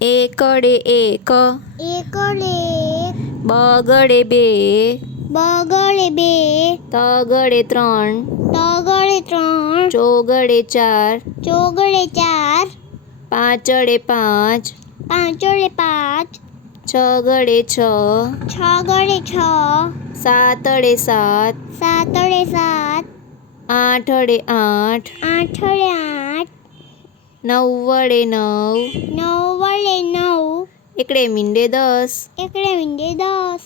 એકડે એક એકડે એક બગડે બે બગડે બે તગડે ત્રણ તગડે ત્રણ ચોગડે ચાર ચોગડે ચાર પાંચડે પાંચ પાંચડે પાંચ છગડે છ છગડે છ સાતડે સાત સાતડે સાત આઠડે આઠ આઠડે આઠ નવ્વડે નવ નવ્વડે નવ એકડે મીંડે દસ એકડે મીંડે દસ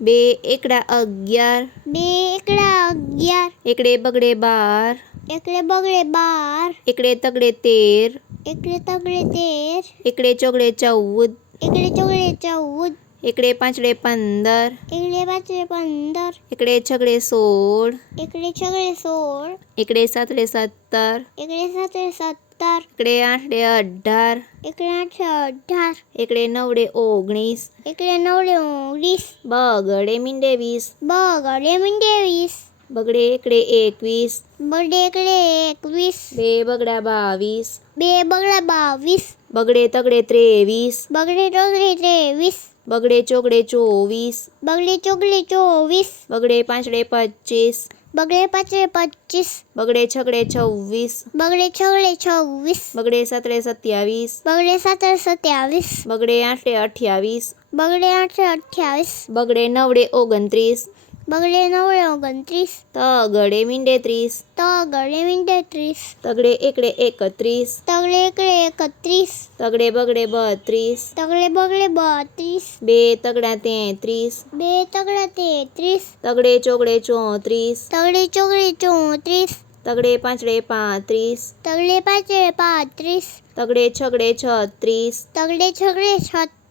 બે એકડા અગિયાર બે એકડા અગિયાર એકડે બગડે બાર એકડે બગડે બાર એકડે તગડે તેર એકડે તગડે તેર એકડે ચોગડે ચૌદ એકડે ચોગડે ચૌદ એકડે પાંચડે પંદર એકડે પાંચડે પંદર એકડે છગડે સોળ એકડે છગડે સોળ એકડે સાતડે સત્તર એકડે સાતડે સત્તર એકડે આઠડે અઢાર એકડે આઠે અઢાર એકડે નવડે ઓગણીસ એકડે નવડે ઓગણીસ બગડે મીંડે વીસ બગડે મીંડે વીસ બગડે એકડે એકવીસ બગડે એકડે એકવીસ બે બગડા બાવીસ બે બગડા બાવીસ બગડે તગડે ત્રેવીસ બગડે ચોગડે ત્રેવીસ બગડે ચોગડે ચોવીસ બગડે ચોગડે ચોવીસ બગડે પાંચડે પચીસ બગડે પાંચે પચીસ. બગડે છગડે છવ્વીસ. બગડે છગડે છવ્વીસ. બગડે સતરે સત્યાવીસ. બગડે સતરે સત્યાવીસ. બગડે આઠે અઠ્યાવીસ. બગડે આઠે અઠ્યાવીસ. બગડે નવડે ઓગણત્રીસ. બગડે નવડે ઓગણત્રીસ. તગડે મીંડે ત્રીસ. તગડે મીંડે ત્રીસ. તગડે એકડે એકત્રીસ. તગડે એકડે એકત્રીસ. તગડે બગડે બત્રીસ. તગડે બગડે બત્રીસ. બે તગડા તેત્રીસ. બે તગડા તેત્રીસ. તગડે ચોગડે ચોત્રીસ. તગડે ચોગડે ચોત્રીસ. તગડે પાંચડે પાંત્રીસ. તગડે પાંચડે પાંત્રીસ. તગડે છગડે છત્રીસ. તગડે છગડે છત્રીસ.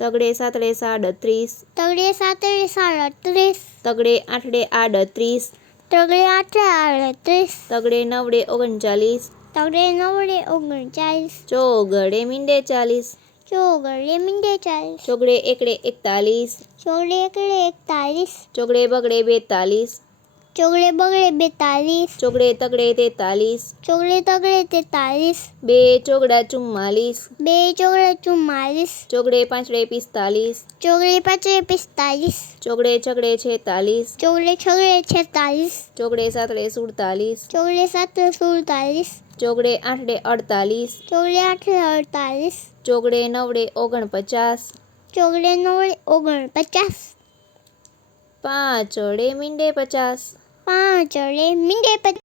તગડે સાતડે સાડત્રીસ તગડે સાતડે સાડત્રીસ તગડે આઠડે આડત્રીસ તગડે આઠે આડત્રીસ તગડે નવડે ઓગણચાલીસ તગડે નવડે ઓગણચાલીસ ચોગડે મીંડે ચાલીસ ચોગડે મીંડે ચાલીસ ચોગડે એકડે એકતાલીસ ચોગડે એકડે એકતાલીસ ચોગડે બગડે બેતાલીસ ચોગડે બગડે બેતાલીસ ચોગડે તગડે તેતાલીસ ચોગડે તગડે તેતાલીસ બે ચોગડા ચુમ્માલીસ બે ચોગડે ચુમ્માલીસ ચોગડે પાંચડે પિસ્તાલીસ ચોગડે પાંચડે પિસ્તાલીસ ચોગડે છગડે છેતાલીસ ચોગડે છગડે છેતાલીસ ચોગડે સાતડે સુડતાલીસ ચોગડે સાતડે સુડતાલીસ ચોગડે આઠડે અડતાલીસ ચોગડે આઠે અડતાલીસ ચોગડે નવડે ઓગણપચાસ ચોગડે નવડે ઓગણપચાસ પાંચડે મીંડે પચાસ பாஞ்சோலே மிண்டே பத்தி